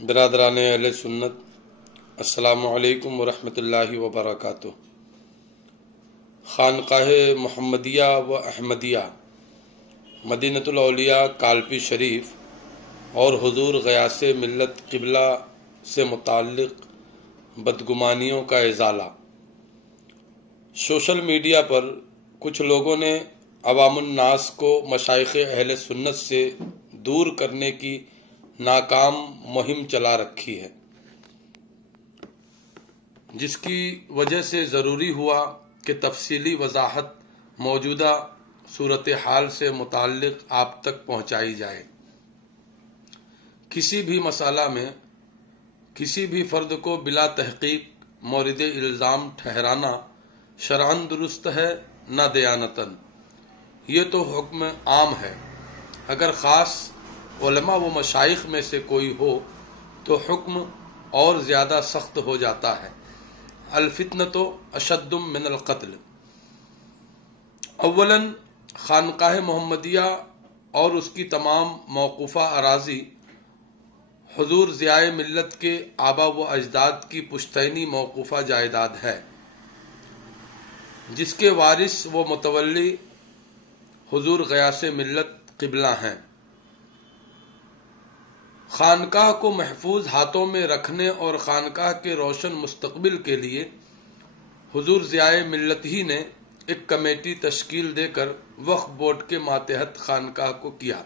برادران اہل سنت، السلام علیکم ورحمۃ اللہ وبرکاتہ۔ خانقاہ محمدیہ و احمدیہ مدینۃ الاولیاء کالپی شریف اور حضور غیاث ملت قبلہ سے متعلق بدگمانیوں کا ازالہ۔ سوشل میڈیا پر کچھ لوگوں نے عوام الناس کو مشائخ اہل سنت سے دور کرنے کی ناکام مہم چلا رکھی ہے، جس کی وجہ سے ضروری ہوا کہ تفصیلی وضاحت موجودہ صورتحال سے متعلق آپ تک پہنچائی جائے۔ کسی بھی مسئلہ میں کسی بھی فرد کو بلا تحقیق مورد الزام ٹھہرانا شرعاً درست ہے نہ دیانتاً۔ یہ تو حکم عام ہے، اگر خاص علماء و مشائخ میں سے کوئی ہو تو حکم اور زیادہ سخت ہو جاتا ہے۔ الفتنۃ اشد من القتل۔ اولاً خانقاہ محمدیہ اور اس کی تمام موقوفہ اراضی حضور ضیاء ملت کے آبا و اجداد کی پشتینی موقوفہ جائیداد ہے، جس کے وارث و متولی حضور غیاث ملت قبلہ ہیں۔ خانقاہ کو محفوظ ہاتھوں میں رکھنے اور خانقاہ کے روشن مستقبل کے لیے حضور ضیاء ملت ہی نے ایک کمیٹی تشکیل دے کر وقف بورڈ کے ماتحت خانقاہ کو کیا،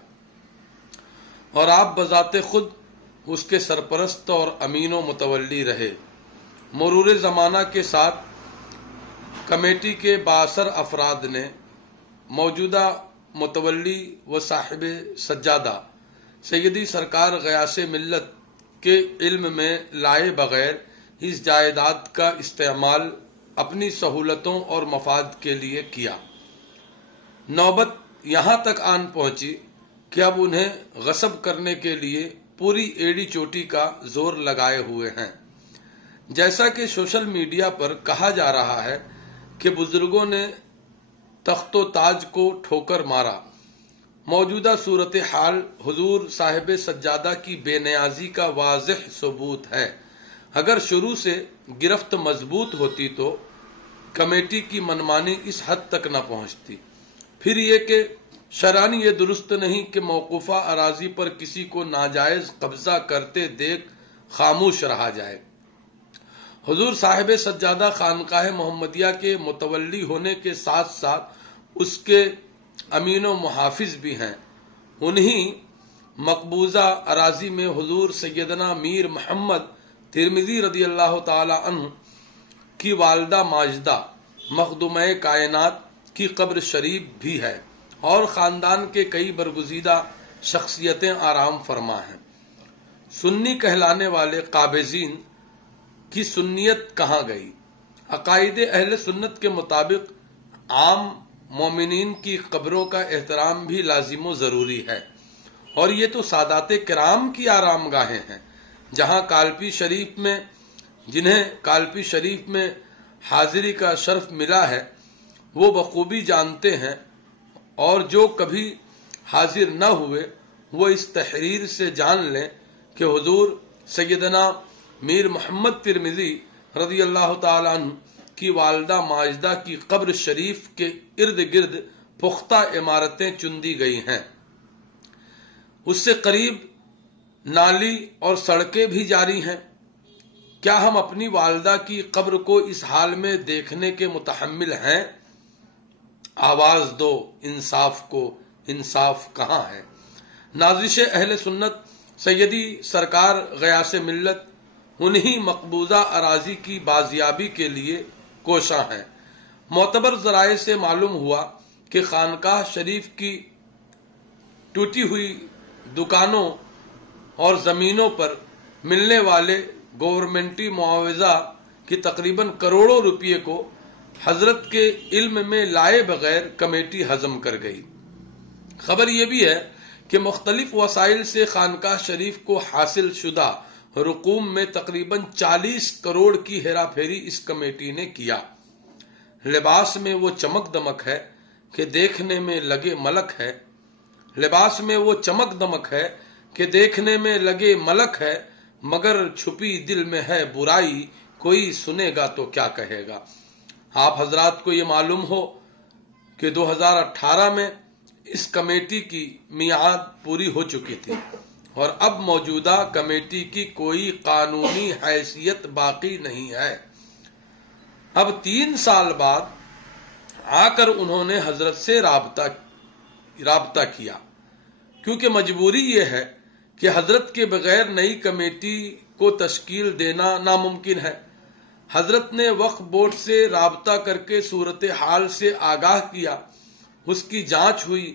اور آپ بذات خود اس کے سرپرست اور امین و متولی رہے۔ مرور زمانہ کے ساتھ کمیٹی کے بااثر افراد نے موجودہ متولی و صاحب سجادہ سیدی سرکار غیاث ملت کے علم میں لائے بغیر اس جائیداد کا استعمال اپنی سہولتوں اور مفاد کے لیے کیا۔ نوبت یہاں تک آن پہنچی کہ اب انہیں غصب کرنے کے لیے پوری ایڑی چوٹی کا زور لگائے ہوئے ہیں۔ جیسا کہ سوشل میڈیا پر کہا جا رہا ہے کہ بزرگوں نے تخت و تاج کو ٹھوکر مارا، موجودہ صورتحال حضور صاحب سجادہ کی بے نیازی کا واضح ثبوت ہے۔ اگر شروع سے گرفت مضبوط ہوتی تو کمیٹی کی منمانی اس حد تک نہ پہنچتی۔ پھر یہ کہ شرعاً یہ درست نہیں کہ موقوفہ اراضی پر کسی کو ناجائز قبضہ کرتے دیکھ خاموش رہا جائے۔ حضور صاحب سجادہ خانقاہ محمدیہ کے متولی ہونے کے ساتھ ساتھ اس کے امین و محافظ بھی ہیں۔ انہی مقبوضہ اراضی میں حضور سیدنا میر محمد ترمذی رضی اللہ تعالی عنہ کی والدہ ماجدہ مخدومہ کائنات کی قبر شریف بھی ہے، اور خاندان کے کئی برگزیدہ شخصیتیں آرام فرما ہیں۔ سنی کہلانے والے قابضین کی سنیت کہاں گئی؟ عقائد اہل سنت کے مطابق عام مومنین کی قبروں کا احترام بھی لازم و ضروری ہے، اور یہ تو سادات کرام کی آرام گاہیں ہیں، جنہیں کالپی شریف میں حاضری کا شرف ملا ہے، وہ بخوبی جانتے ہیں، اور جو کبھی حاضر نہ ہوئے وہ اس تحریر سے جان لیں کہ حضور سیدنا میر محمد ترمذی رضی اللہ تعالی عنہ کی والدہ ماجدہ کی قبر شریف کے ارد گرد پختہ عمارتیں چندی گئی ہیں۔ اس سے قریب نالی اور سڑکیں بھی جاری ہیں۔ کیا ہم اپنی والدہ کی قبر کو اس حال میں دیکھنے کے متحمل ہیں؟ آواز دو انصاف کو، انصاف کہاں ہے؟ نازش اہل سنت سیدی سرکار غیاث ملت انہی مقبوضہ اراضی کی بازیابی کے لیے کوشاں ہیں۔ معتبر ذرائع سے معلوم ہوا کہ خانقاہ شریف کی ٹوٹی ہوئی دکانوں اور زمینوں پر ملنے والے گورنمنٹی معاوضہ کی تقریباً کروڑوں روپے کو حضرت کے علم میں لائے بغیر کمیٹی ہضم کر گئی۔ خبر یہ بھی ہے کہ مختلف وسائل سے خانقاہ شریف کو حاصل شدہ رقوم میں تقریباً 40 کروڑ کی ہیرا پھیری اس کمیٹی نے کیا۔ لباس میں وہ چمک دمک ہے کہ دیکھنے میں لگے ملک ہے، لباس میں وہ چمک دمک ہے کہ دیکھنے میں لگے ملک ہے، مگر چھپی دل میں ہے برائی، کوئی سنے گا تو کیا کہے گا۔ آپ حضرات کو یہ معلوم ہو کہ 2018 میں اس کمیٹی کی میعاد پوری ہو چکی تھی اور اب موجودہ کمیٹی کی کوئی قانونی حیثیت باقی نہیں ہے۔ اب 3 سال بعد آ کر انہوں نے حضرت سے رابطہ کیا، کیونکہ مجبوری یہ ہے کہ حضرت کے بغیر نئی کمیٹی کو تشکیل دینا ناممکن ہے۔ حضرت نے وقف بورڈ سے رابطہ کر کے صورتحال سے آگاہ کیا، اس کی جانچ ہوئی،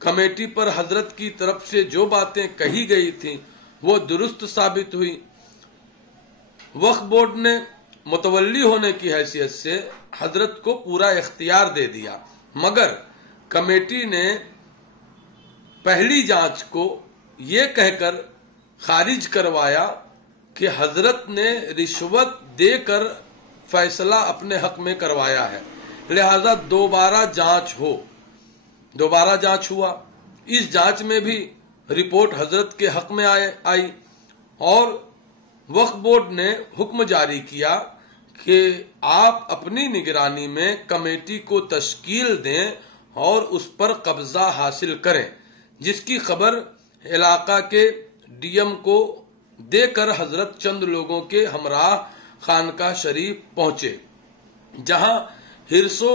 کمیٹی پر حضرت کی طرف سے جو باتیں کہی گئی تھیں وہ درست ثابت ہوئی۔ وقف بورڈ نے متولی ہونے کی حیثیت سے حضرت کو پورا اختیار دے دیا، مگر کمیٹی نے پہلی جانچ کو یہ کہہ کر خارج کروایا کہ حضرت نے رشوت دے کر فیصلہ اپنے حق میں کروایا ہے، لہذا دوبارہ جانچ ہو۔ دوبارہ جانچ ہوا، اس جانچ میں بھی رپورٹ حضرت کے حق میں آئی اور وقف بورڈ نے حکم جاری کیا کہ آپ اپنی نگرانی میں کمیٹی کو تشکیل دیں اور اس پر قبضہ حاصل کریں، جس کی خبر علاقہ کے ڈی ایم کو دے کر حضرت چند لوگوں کے ہمراہ خانقاہ شریف پہنچے، جہاں حرص و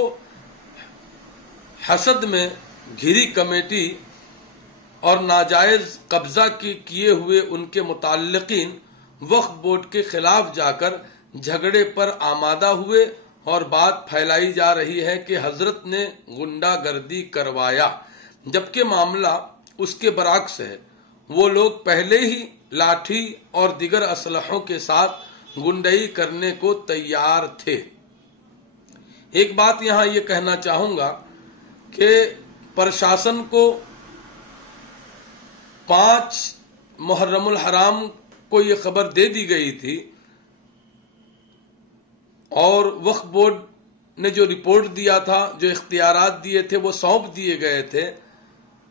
حسد میں گھری کمیٹی اور ناجائز قبضہ کیے ہوئے ان کے متعلقین وقف بورڈ کے خلاف جا کر جھگڑے پر آمادہ ہوئے اور بات پھیلائی جا رہی ہے کہ حضرت نے غنڈہ گردی کروایا، جبکہ معاملہ اس کے برعکس ہے۔ وہ لوگ پہلے ہی لاٹھی اور دیگر اسلحوں کے ساتھ گنڈائی کرنے کو تیار تھے۔ ایک بات یہاں یہ کہنا چاہوں گا کہ پرشاسن کو 5 محرم الحرام کو یہ خبر دے دی گئی تھی اور وقف بورڈ نے جو رپورٹ دیا تھا، جو اختیارات دیے تھے وہ سونپ دیے گئے تھے،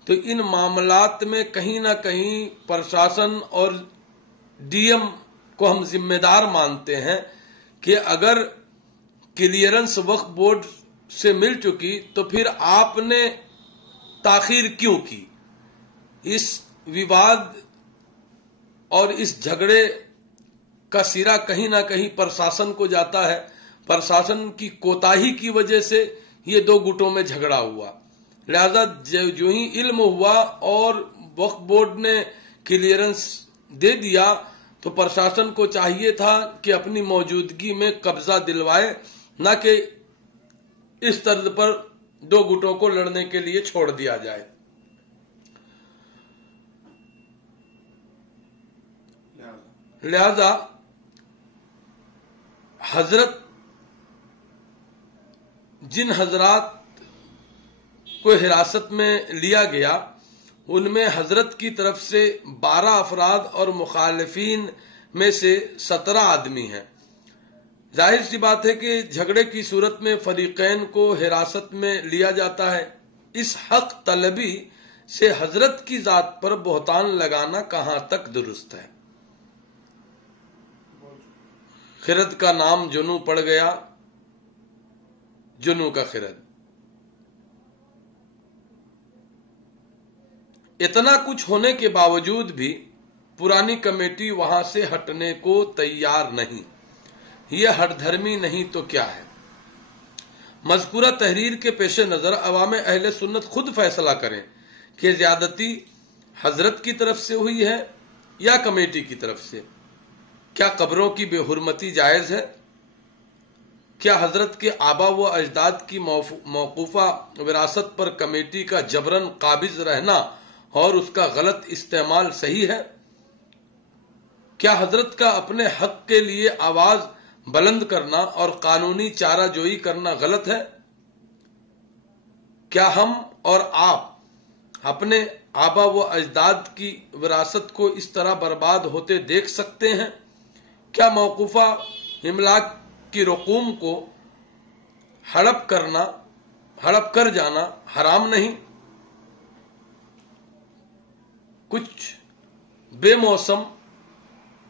تو ان معاملات میں کہیں نہ کہیں پرشاسن اور ڈی ایم کو ہم ذمہ دار مانتے ہیں کہ اگر کلیئرنس وقف بورڈ سے مل چکی تو پھر آپ نے تاخیر کیوں کی؟ اس وواد اور اس جھگڑے کا سرا کہیں نہ کہیں پرشاسن کو جاتا ہے۔ پرشاسن کی کوتاہی کی وجہ سے یہ 2 گٹوں میں جھگڑا ہوا، لہذا جو ہی علم ہوا اور وقف بورڈ نے کلیئرنس دے دیا تو پرشاسن کو چاہیے تھا کہ اپنی موجودگی میں قبضہ دلوائے، نہ کہ اس طرز پر 2 گٹوں کو لڑنے کے لیے چھوڑ دیا جائے۔ لہذا حضرت جن حضرات کو حراست میں لیا گیا ان میں حضرت کی طرف سے 12 افراد اور مخالفین میں سے 17 آدمی ہیں۔ ظاہر سی بات ہے کہ جھگڑے کی صورت میں فریقین کو حراست میں لیا جاتا ہے۔ اس حق طلبی سے حضرت کی ذات پر بہتان لگانا کہاں تک درست ہے؟ خرد کا نام جنو پڑ گیا، جنو کا خرد۔ اتنا کچھ ہونے کے باوجود بھی پرانی کمیٹی وہاں سے ہٹنے کو تیار نہیں۔ یہ ہٹ دھرمی نہیں تو کیا ہے؟ مذکورہ تحریر کے پیش نظر عوام اہل سنت خود فیصلہ کریں کہ زیادتی حضرت کی طرف سے ہوئی ہے یا کمیٹی کی طرف سے۔ کیا قبروں کی بے حرمتی جائز ہے؟ کیا حضرت کے آبا و اجداد کی موقوفہ وراثت پر کمیٹی کا جبراً قابض رہنا اور اس کا غلط استعمال صحیح ہے؟ کیا حضرت کا اپنے حق کے لیے آواز بلند کرنا اور قانونی چارہ جوئی کرنا غلط ہے؟ کیا ہم اور آپ اپنے آبا و اجداد کی وراثت کو اس طرح برباد ہوتے دیکھ سکتے ہیں؟ کیا موقوفہ املاک کی رقوم کو ہڑپ کر جانا حرام نہیں؟ کچھ بے موسم